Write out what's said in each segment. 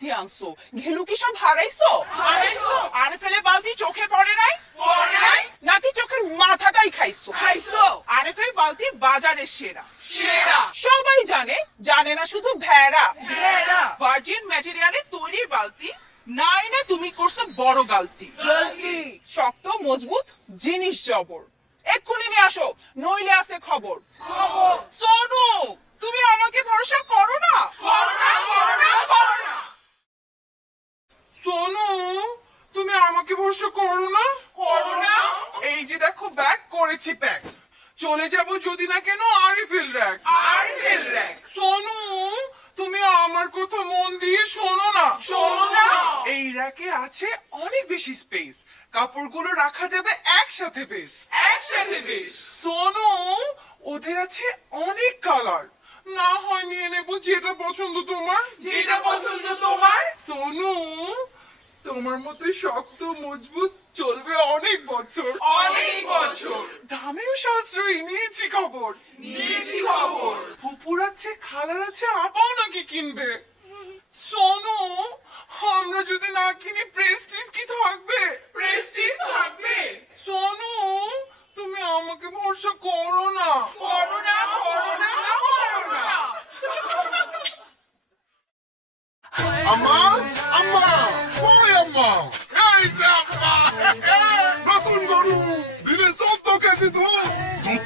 বালতি আনছো, ঘেলু কি সব হারাইছো? আরএফএল বালতি চোখে পড়ে নাই? নাকি চোখের মাথাটাই খাইছো? আরএফএল বালতি বাজারে সেরা। সবাই জানে না শুধু ভেড়া। ভার্জিন ম্যাটেরিয়ালে তৈরি বালতি, নাই না তুমি করছো বড় গালতি। শক্ত মজবুত জিনিস জবর, এক্ষুনি নিয়ে আসো নইলে আছে খবর। সোনু, তুমি আমাকে ভরসা করো না? সোনু, তুমি আমাকে ভরসা করো না? এই যে দেখো ব্যাগ করেছি প্যাক, চলে যাব যদি না কেন আরএফএল র‍্যাক। সোনু, তুমি আমার কথা মন দিয়ে শোনো না। এই র‍্যাকে আছে অনেক বেশি স্পেস, কাপড়গুলো রাখা যাবে একসাথে বেশ। সোনু, ওদের আছে অনেক কালার, না হয় নিয়ে নেবো যেটা পছন্দ তোমার। সোনু, তোমার মতো শক্ত মজবুত চলবে অনেক বছর। দামেও সাশ্রয়ী, নিয়েছি খবর। ফুপুর আছে, খালার আছে, আপাও নাকি কিনবে। সোনু, আমরা যদি না কিনি প্রেস্টিজ কি থাকবে? সোনু, তুমি আমাকে ভরসা করো না। আম্মা, কই আম্মা? এই যে আম্মা, নতুন গরু, দিনে 14 কেজি দুধ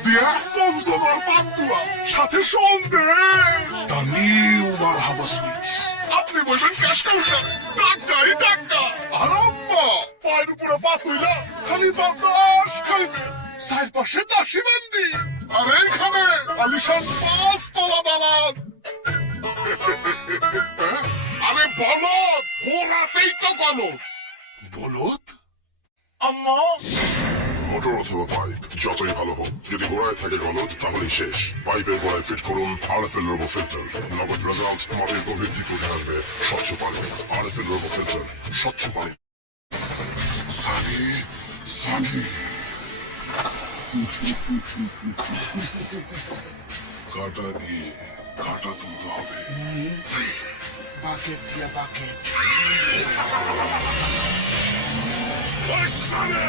দিয়া সমসমর পান্তুয়া, সাথে Sandesh. The new Marhaba Sweets। আপনি বলবেন ক্যাশ কাউন্টার, টাকা। আর আম্মা, পায়ের উপরে পাতুইলা খালি বাতাস খাইবে, চারপাশে দাসী বান্দি, আর এইখানে আলিশান 5 তলা দালান। আরে বলদ, ঘোড়াতেই তো বলদ। আম্মা, মোটর অথবা পাইপ যতই ভালো হোক, যদি গোড়ায় থাকে গলদ তাহলেই শেষ। পাইপের গোড়ায় ফিট করুন আরএফএল রোবো ফিল্টার, নগদ রেজাল্ট, মাটির গভীর থেকে উঠে আসবে স্বচ্ছ পানি। আরএফএল রোবো ফিল্টার, স্বচ্ছ পানি। সানি কাটা দিয়ে কাটা তুলতে হবে। বাকেট দিয়া বাকেট। ওই সানি!